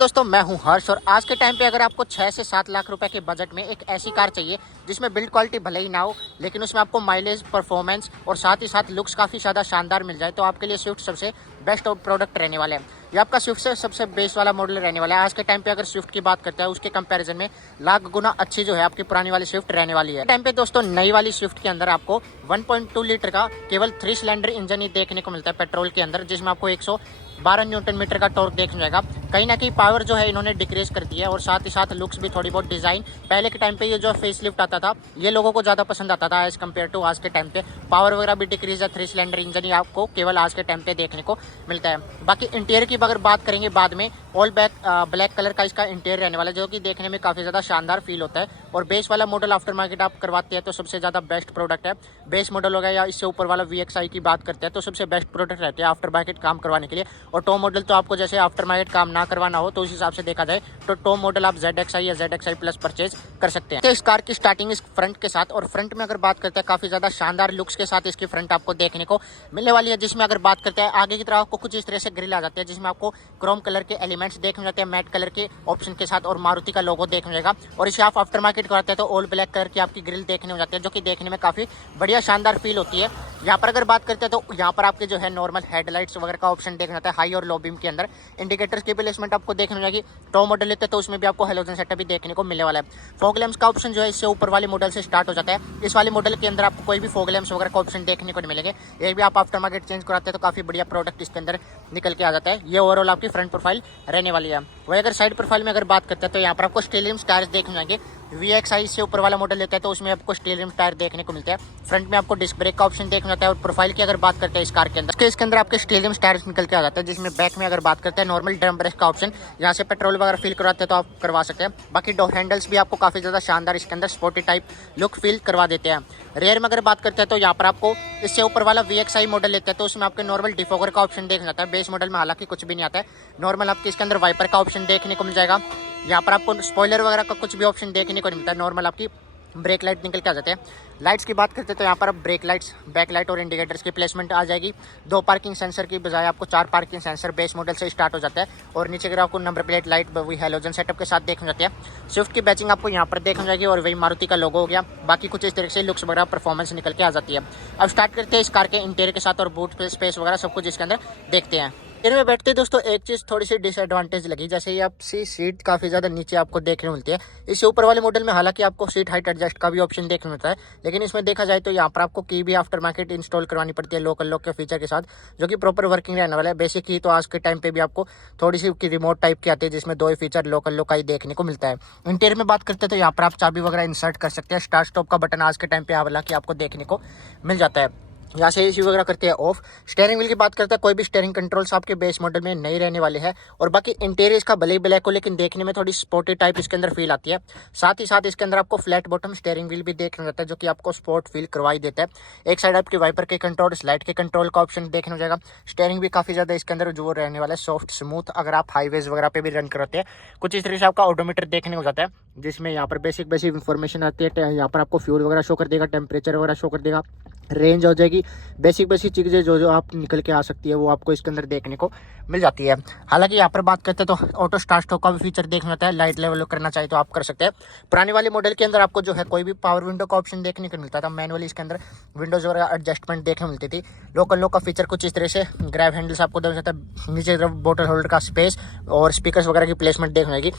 दोस्तों मैं हूं हर्ष और आज के टाइम पे अगर आपको 6 से 7 लाख रुपए के बजट में एक ऐसी कार चाहिए जिसमें बिल्ड क्वालिटी भले ही ना हो लेकिन उसमें आपको माइलेज परफॉर्मेंस और साथ ही साथ लुक्स काफ़ी ज़्यादा शानदार मिल जाए तो आपके लिए स्विफ्ट सबसे बेस्ट प्रोडक्ट रहने वाले हैं। ये आपका स्विफ्ट से सबसे बेस्ट वाला मॉडल रहने वाला है। आज के टाइम पे अगर स्विफ्ट की बात करते हैं उसके कंपैरिजन में लाख गुना अच्छी जो है आपकी पुरानी वाली स्विफ्ट रहने वाली है। टाइम पे दोस्तों नई वाली स्विफ्ट के अंदर आपको 1.2 लीटर का केवल 3 सिलेंडर इंजन ही देखने को मिलता है पेट्रोल के अंदर, जिसमें आपको 112 न्यूटन मीटर का टॉर्क देखने जाएगा। कहीं ना कहीं पावर जो है इन्होंने डिक्रीज कर दी है और साथ ही साथ लुक्स भी थोड़ी बहुत डिजाइन पहले के टाइम पे ये जो फेसलिफ्ट आता था ये लोगों को ज्यादा पसंद आता था एज कम्पेयर टू आज के टाइम पे। पावर वगैरह भी डिक्रीज है, 3 सिलेंडर इंजन ही आपको केवल आज के टाइम पे देखने को मिलता है। बाकी इंटीरियर की अगर बात करेंगे बाद में, ऑल ब्लैक कलर का इसका इंटीरियर रहने वाला है जो कि देखने में काफी ज्यादा शानदार फील होता है। और बेस वाला मॉडल आफ्टर मार्केट आप करवाते हैं तो सबसे ज्यादा बेस्ट प्रोडक्ट है। बेस मॉडल हो गया या इससे ऊपर वाला VXI की बात करते हैं तो सबसे बेस्ट प्रोडक्ट रहते हैं आफ्टर मार्केट काम करवाने के लिए। और टॉप मॉडल तो आपको जैसे आफ्टर मार्केट काम ना करवाना हो तो उस हिसाब से देखा जाए तो टॉप मॉडल आप ZXI या ZXI प्लस परचेज कर सकते हैं। तो इस कार की स्टार्टिंग इस फ्रंट के साथ, और फ्रंट में अगर बात करते हैं काफी ज्यादा शानदार लुक्स के साथ इसकी फ्रंट आपको देखने को मिलने वाली है। जिसमें अगर बात करते हैं आगे की तरफ आपको कुछ इस तरह से ग्रिल आ जाती है जिसमें आपको क्रोम कलर के एलिमेंट्स देखने जाते हैं मैट कलर के ऑप्शन के साथ और मारुति का लोगो देखने जाएगा। और इसे आप आफ्टर मार्केट करते हैं तो ऑल ब्लैक कलर की आपकी ग्रिल देखने को जाती है जो कि देखने में काफी बढ़िया शानदार फील होती है। यहाँ पर अगर बात करते हैं तो यहाँ पर आपके जो है नॉर्मल हेडलाइट्स वगैरह का ऑप्शन देखने जाता है हाई और लो बीम के अंदर। इंडिकेटर्स की प्लेसमेंट आपको देखने जाएगी। टॉप मॉडल लेते हैं तो उसमें भी आपको हेलोजन सेटअप भी देखने को मिलने वाला है। फॉग लैम्प्स का ऑप्शन जो है इससे ऊपर वाले मॉडल से स्टार्ट हो जाता है। इस वाले मॉडल के अंदर आपको कोई भी फॉग लैम्प्स वगैरह का ऑप्शन देखने को नहीं मिलेंगे। ये भी आप आफ्टर मार्केट चेंज कराते हैं तो काफी बढ़िया प्रोडक्ट इसके अंदर निकल के आ जाता है। ये ओवरऑल आपकी फ्रंट प्रोफाइल रहने वाली है। वही अगर साइड प्रोफाइल में अगर बात करते हैं तो यहाँ पर आपको स्टील रिम्स टायर्स देखने जाएंगे। VXI से ऊपर वाला मॉडल लेते हैं तो उसमें आपको स्टील रिम टायर देखने को मिलते हैं। फ्रंट में आपको डिस्क ब्रेक का ऑप्शन देखने जाता है। और प्रोफाइल की अगर बात करते हैं इस कार के अंदर, इसके अंदर आपके स्टील रिम टायर्स निकल के आ जाते हैं। जिसमें बैक में अगर बात करते हैं नॉर्मल ड्रम ब्रेक का ऑप्शन, यहाँ से पेट्रोल वगैरह फील करवाते हैं तो आप करवा सकते हैं। बाकी डोर हैंडल्स भी आपको काफी ज्यादा शानदार इसके अंदर स्पोर्टी टाइप लुक फील करवा देते हैं। रेयर में अगर बात करते हैं तो यहाँ पर आपको इससे ऊपर वाला VXI मॉडल लेते हैं तो उसमें आपके नॉर्मल डिफॉगर का ऑप्शन देखने जाता है। बेस मॉडल में हालांकि कुछ भी नहीं आता है। नॉर्मल आपके इसके अंदर वाइपर का ऑप्शन देखने को मिल जाएगा। यहाँ पर आपको स्पॉइलर वगैरह का कुछ भी ऑप्शन देखने को नहीं मिलता है। नॉर्मल आपकी ब्रेक लाइट निकल के आ जाते हैं। लाइट्स की बात करते हैं तो यहाँ पर अब ब्रेक लाइट्स, बैक लाइट और इंडिकेटर्स की प्लेसमेंट आ जाएगी। 2 पार्किंग सेंसर की बजाय आपको 4 पार्किंग सेंसर बेस मॉडल से स्टार्ट हो जाता है। और नीचे अगर आपको नंबर प्लेट लाइट वही हेलोजन सेटअप के साथ देखने जाती है। स्विफ्ट की बैचिंग आपको यहाँ पर देखने जाएगी और वही मारुति का लोगो हो गया। बाकी कुछ इस तरह से लुक्स वगैरह परफॉर्मेंस निकल के आ जाती है। अब स्टार्ट करते हैं इस कार के इंटीरियर के साथ और बूट स्पेस वगैरह सब कुछ इसके अंदर देखते हैं। इनमें बैठते दोस्तों एक चीज़ थोड़ी सी डिसएडवांटेज लगी, जैसे ये आपसी सीट काफ़ी ज़्यादा नीचे आपको देखने मिलती है। इससे ऊपर वाले मॉडल में हालांकि आपको सीट हाइट एडजस्ट का भी ऑप्शन देखने मिलता है, लेकिन इसमें देखा जाए तो यहाँ पर आपको की भी आफ्टर मार्केट इंस्टॉल करवानी पड़ती है लोकल लॉक के फीचर के साथ, जो कि प्रॉपर वर्किंग रहने वाला है। बेसिक की तो आज के टाइम पे भी आपको थोड़ी सी की रिमोट टाइप की आती है जिसमें 2 ही फीचर लोकल लॉक का ही देखने को मिलता है। इंटीरियर में बात करते हैं तो यहाँ पर आप चाबी वगैरह इंसर्ट कर सकते हैं। स्टार्ट स्टॉप का बटन आज के टाइम पे हालांकि आपको देखने को मिल जाता है। यहाँ से AC वगैरह करते हैं ऑफ। स्टीयरिंग व्हील की बात करते हैं, कोई भी स्टीयरिंग कंट्रोल्स आपके बेस मॉडल में नहीं रहने वाले हैं। और बाकी इंटीरियर इसका भले ही ब्लैक हो लेकिन देखने में थोड़ी स्पोर्टी टाइप इसके अंदर फील आती है। साथ ही साथ इसके अंदर आपको फ्लैट बॉटम स्टीयरिंग व्हील भी देखने जाता है जो कि आपको स्पोर्ट फील करवाई देता है। एक साइड आपके वाइपर के कंट्रोल, स्लाइड के कंट्रोल का ऑप्शन देखने को जाएगा। स्टीयरिंग भी काफी ज्यादा इसके अंदर जो रहने वाला है सॉफ्ट स्मूथ, अगर आप हाईवेज वगैरह पे भी रन करते हैं। कुछ इस तरह से आपका ऑडोमीटर देखने को जाता है जिसमें यहाँ पर बेसिक इन्फॉर्मेशन आती है। यहाँ पर आपको फ्यूल वगैरह शो कर देगा, टेम्परेचर वगैरह शो कर देगा, रेंज हो जाएगी। बेसिक चीज़ें जो आप निकल के आ सकती है वो आपको इसके अंदर देखने को मिल जाती है। हालांकि यहाँ पर बात करते हैं तो ऑटो स्टार्ट स्टॉप का भी फीचर देखना होता है। लाइट लेवल करना चाहिए तो आप कर सकते हैं। पुराने वाले मॉडल के अंदर आपको जो है कोई भी पावर विंडो का ऑप्शन देखने को मिलता था। मैनुअली इसके अंदर विंडोज वगैरह एडजस्टमेंट देखने मिलती थी। लोकल लॉक का फीचर कुछ इस तरह से, ग्रैब हैंडल्स आपको देना जाता है, नीचे तरफ बोतल होल्डर का स्पेस और स्पीकर्स वगैरह की प्लेसमेंट देखने आएगी।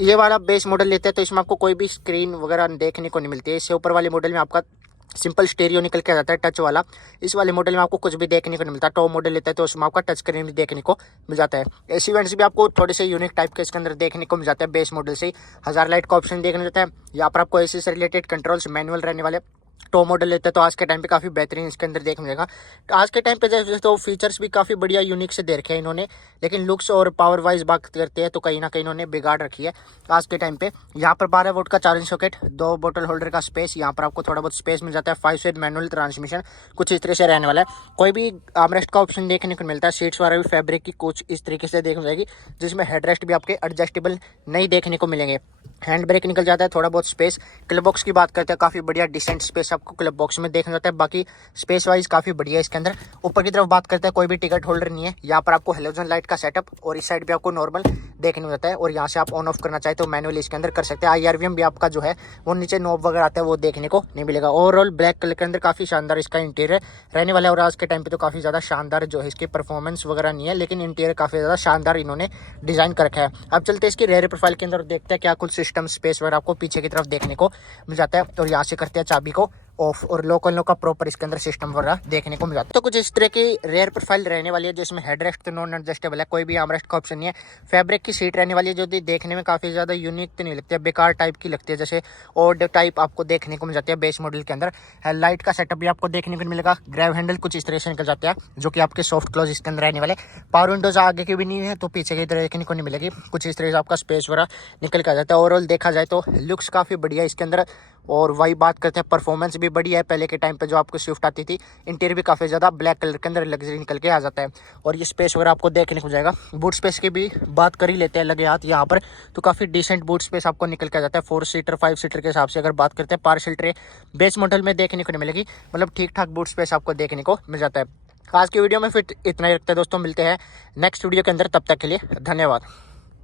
ये वाला बेस मॉडल लेते हैं तो इसमें आपको कोई भी स्क्रीन वगैरह देखने को नहीं मिलती है। इससे ऊपर वाले मॉडल में आपका सिंपल स्टेरियो निकल के आ जाता है टच वाला। इस वाले मॉडल में आपको कुछ भी देखने को नहीं मिलता। टॉप मॉडल लेता है तो उसमें आपका टच स्क्रीन भी देखने को मिल जाता है। AC वेंट्स भी आपको थोड़े से यूनिक टाइप के इसके अंदर देखने को मिल जाता है। बेस मॉडल से 1000 लाइट का ऑप्शन देखने जाता है। यहाँ पर आपको AC से रिलेटेड कंट्रोल्स मैनुअल रहने वाले। टॉप मॉडल लेते हैं तो आज के टाइम पे काफ़ी बेहतरीन इसके अंदर देखने मिलेगा। तो आज के टाइम पे जैसे तो फीचर्स भी काफ़ी बढ़िया यूनिक से दे रखे हैं इन्होंने, लेकिन लुक्स और पावर वाइज बात करते हैं तो कहीं ना कहीं इन्होंने बिगाड़ रखी है आज के टाइम पे। यहाँ पर 12 वोल्ट का चार्जिंग सॉकेट, 2 बोतल होल्डर का स्पेस, यहाँ पर आपको थोड़ा बहुत स्पेस मिल जाता है। 5 स्पीड मैनुअल ट्रांसमिशन कुछ इस तरह से रहने वाला है। कोई भी आर्मरेस्ट का ऑप्शन देखने को मिलता है। सीट्स वगैरह भी फैब्रिक की कुछ इस तरीके से देखने जाएगी जिसमें हेडरेस्ट भी आपके एडजस्टेबल नहीं देखने को मिलेंगे। हैंड ब्रेक निकल जाता है, थोड़ा बहुत स्पेस। क्लब बॉक्स की बात करते हैं, काफ़ी बढ़िया डिसेंट स्पेस आपको क्लब बॉक्स में देखने जाता है, बाकी स्पेस वाइज काफ़ी बढ़िया है इसके अंदर। ऊपर की तरफ बात करते हैं, कोई भी टिकट होल्डर नहीं है। यहाँ पर आपको हेलोजन लाइट का सेटअप और इस साइड भी आपको नॉर्मल देखने को जाता है, और यहाँ से आप ऑन ऑफ करना चाहे तो मैनुअली इसके अंदर कर सकते हैं। IRVM भी आपका जो है वो नीचे नॉब वगैरह आता है, वो देखने को नहीं मिलेगा। ओवरऑल ब्लैक कलर के अंदर काफ़ी शानदार इसका इंटीरियर रहने वाला है, और आज के टाइम पे तो काफ़ी ज़्यादा शानदार जो है इसकी परफॉर्मेंस वगैरह नहीं है, लेकिन इंटीरियर काफ़ी ज़्यादा शानदार इन्होंने डिज़ाइन कर रखा है। अब चलते हैं इसकी रेयर प्रोफाइल के अंदर और देखते हैं क्या कुछ सिस्टम स्पेस वगैरह आपको पीछे की तरफ देखने को मिल जाता है। और यहाँ से करते हैं चाबी को ऑफ, और लोकल का प्रॉपर इसके अंदर सिस्टम वगैरह देखने को मिल जाता है। तो कुछ इस तरह की रेयर प्रोफाइल रहने वाली है, जिसमें हेडरेस्ट तो नॉन एडजस्टेबल है, कोई भी आर्मरेस्ट का ऑप्शन नहीं है। फैब्रिक की सीट रहने वाली है, जो देखने में काफ़ी ज़्यादा यूनिक तो नहीं लगती है, बेकार टाइप की लगती है, जैसे ओल्ड टाइप आपको देखने को मिल जाती है बेस मॉडल के अंदर। लाइट का सेटअप भी आपको देखने को मिलेगा। ग्रैब हैंडल कुछ इस तरह से निकल जाते हैं, जो कि आपके सॉफ्ट क्लोज इसके अंदर रहने वाले। पावर विंडोज आगे की भी नहीं है, तो पीछे की तरह देखने को नहीं मिलेगी। कुछ इस तरह से आपका स्पेस वगैरह निकल के आ जाता है। ओवरऑल देखा जाए तो लुक्स काफ़ी बढ़िया इसके अंदर, और वही बात करते हैं परफॉर्मेंस भी बढ़िया है। पहले के टाइम पे जो आपको स्विफ्ट आती थी, इंटीरियर भी काफ़ी ज़्यादा ब्लैक कलर के अंदर लग्जरी निकल के आ जाता है, और ये स्पेस वगैरह आपको देखने को जाएगा। बूट स्पेस की भी बात कर ही लेते हैं लगे हाथ यहाँ पर, तो काफ़ी डिसेंट बूट स्पेस आपको निकल के आ जाता है। 4 सीटर 5 सीटर के हिसाब से अगर बात करते हैं, पार्सल ट्रे बेस मॉडल में देखने को नहीं मिलेगी, मतलब ठीक ठाक बूट स्पेस आपको देखने को मिल जाता है। आज की वीडियो में फिर इतना ही रखते हैं दोस्तों, मिलते हैं नेक्स्ट वीडियो के अंदर, तब तक के लिए धन्यवाद।